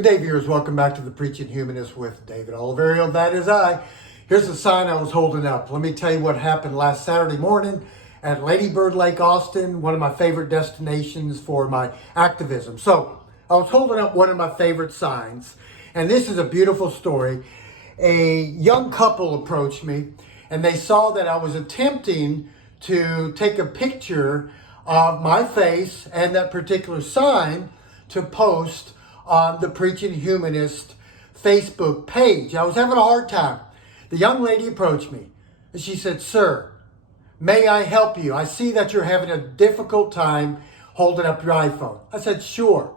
Good day, viewers. Welcome back to the Preaching Humanist with David Oliverio. That is I. Here's the sign I was holding up. Let me tell you what happened last Saturday morning at Lady Bird Lake, Austin, one of my favorite destinations for my activism. So I was holding up one of my favorite signs, and this is a beautiful story. A young couple approached me, and they saw that I was attempting to take a picture of my face and that particular sign to post on the Preaching Humanist Facebook page. I was having a hard time. The young lady approached me and she said, "Sir, may I help you? I see that you're having a difficult time holding up your iPhone." I said, "Sure."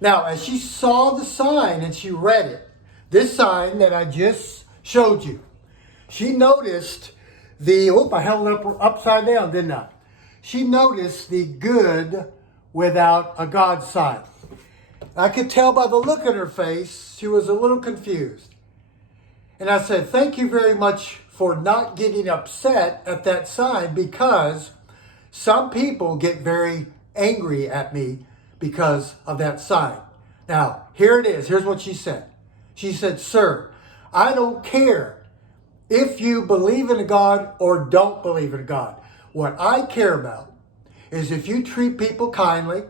Now, as she saw the sign and she read it, this sign that I just showed you, she noticed I held it up upside down, didn't I? She noticed the good without a God sign. I could tell by the look in her face, she was a little confused. And I said, "Thank you very much for not getting upset at that sign, because some people get very angry at me because of that sign." Now, here it is. Here's what she said. She said, "Sir, I don't care if you believe in a God or don't believe in a God. What I care about is if you treat people kindly,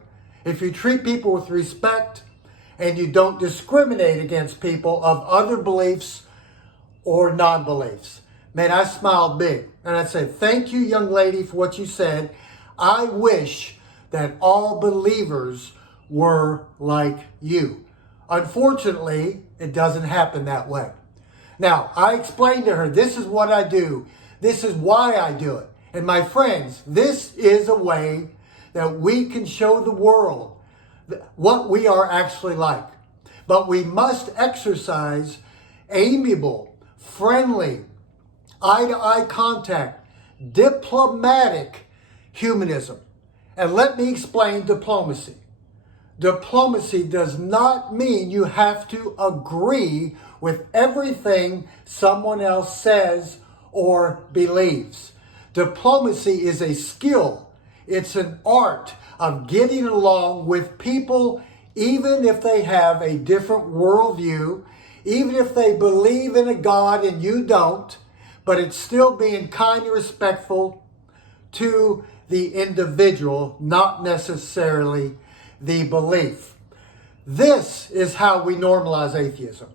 if you treat people with respect, and you don't discriminate against people of other beliefs or non-beliefs." Man, I smiled big. And I said, "Thank you, young lady, for what you said. I wish that all believers were like you." Unfortunately, it doesn't happen that way. Now, I explained to her, this is what I do. This is why I do it. And my friends, this is a way that we can show the world what we are actually like. But we must exercise amiable, friendly, eye-to-eye contact, diplomatic humanism. And let me explain diplomacy. Diplomacy does not mean you have to agree with everything someone else says or believes. Diplomacy is a skill. It's an art of getting along with people, even if they have a different worldview, even if they believe in a God and you don't, but it's still being kind and respectful to the individual, not necessarily the belief. This is how we normalize atheism,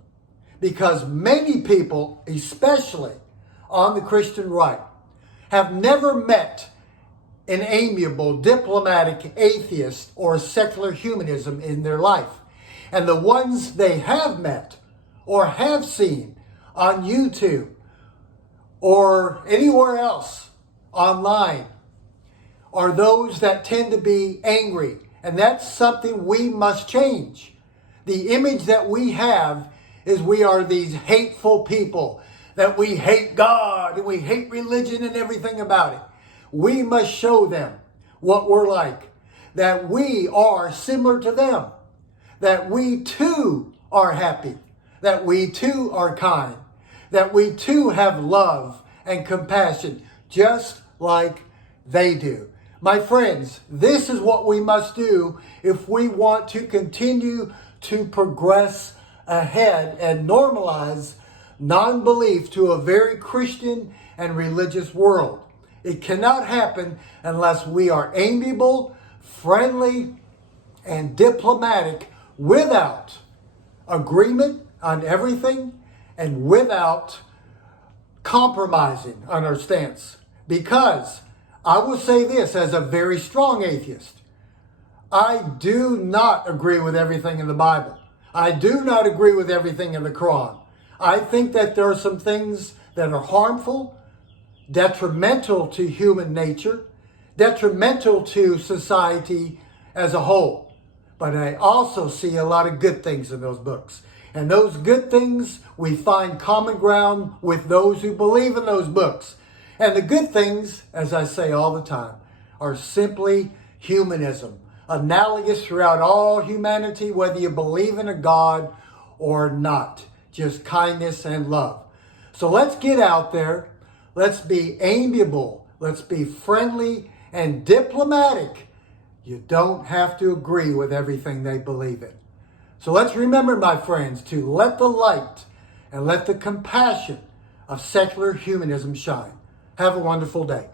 because many people, especially on the Christian right, have never met an amiable, diplomatic atheist or secular humanism in their life. And the ones they have met or have seen on YouTube or anywhere else online are those that tend to be angry. And that's something we must change. The image that we have is we are these hateful people, that we hate God and we hate religion and everything about it. We must show them what we're like, that we are similar to them, that we too are happy, that we too are kind, that we too have love and compassion, just like they do. My friends, this is what we must do if we want to continue to progress ahead and normalize non-belief to a very Christian and religious world. It cannot happen unless we are amiable, friendly, and diplomatic, without agreement on everything and without compromising on our stance. Because I will say this as a very strong atheist, I do not agree with everything in the Bible. I do not agree with everything in the Quran. I think that there are some things that are harmful, detrimental to human nature, detrimental to society as a whole. But I also see a lot of good things in those books. And those good things, we find common ground with those who believe in those books. And the good things, as I say all the time, are simply humanism, analogous throughout all humanity, whether you believe in a God or not. Just kindness and love. So let's get out there. Let's be amiable. Let's be friendly and diplomatic. You don't have to agree with everything they believe in. So let's remember, my friends, to let the light and let the compassion of secular humanism shine. Have a wonderful day.